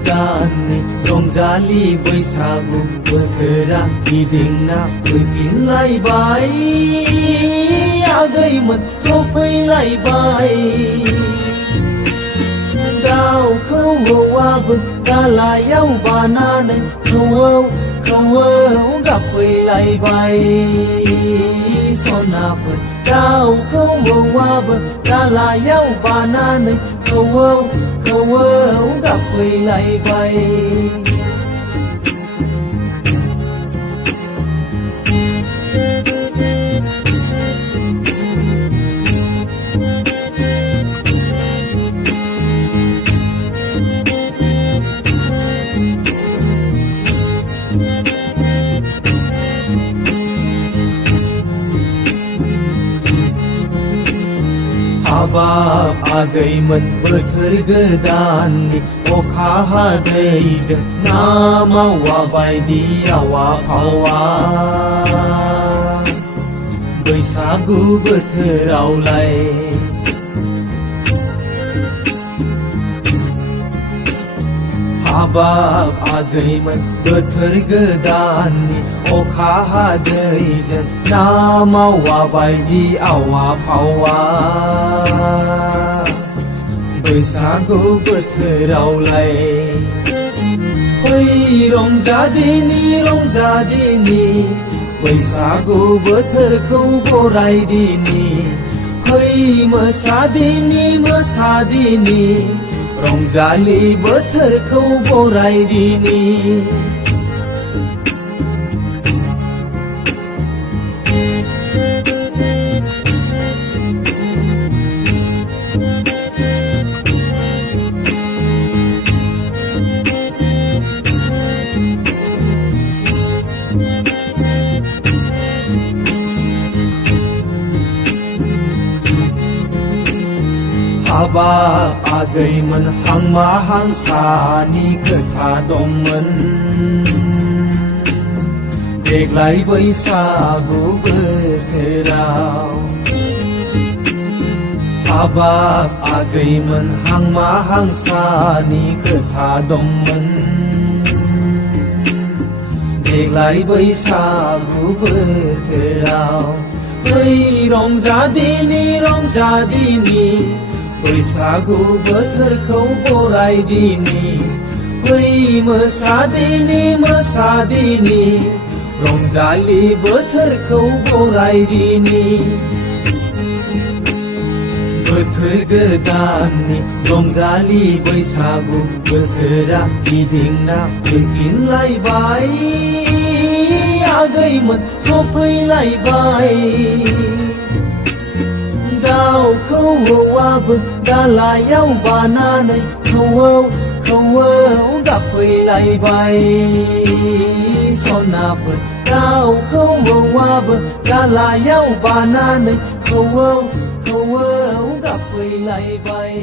गोदाननि रंजालि बैसागु बोथोरा गिदिंना फैफिनलायबाय आगैमोन सफैलायबाय दाउखौ हौवाबो दालायाव बानानै खौवौ गाबफैलायबाय सनाफोर दाउखौ हौवाबो दालायाव बानानै खौवौ गाबफैलायबाय हाबाब आगैमोन बोथोर गोदाननि अखा हादैजों ना मावा बायदि आवा फावा बैसागु बोथोरावलाय हाबाब आगैमोन बोथोर गोदाननि अखा हादैजों ना मावा बायदि आवा फावा बैसागु बोथोरावलाय फै रंजादिनि बैसागु बोथोरखौ बरायदिनि फै मोसादिनि रंजालि बोथोरखौ बरायदिनि हाबाब आगैमोन हांमा हांसानि खोथा दंमोन देग्लाय बैसागु बोथोराव हाबाब आगैमोन हांमा हांसानि खोथा दंमोन देग्लाय बैसागु बोथोराव फै रंजादिनि बैसागु बोथोरखौ बरायदिनि फै मोसादिनि रंजालि बोथोरखौ बरायदिनि बोथोर गोदाननि रंजालि बैसागु बोथोरा गिदिंना फैफिनलायबाय आगैमोन सफैलायबाय दाउखौ हौवाबो दालायाव बानानै खौवौ गाबफैलायबाय सनाफोर दाउखौ हौवाबो दालायाव बानानै खौवौ गाबफैलायबाय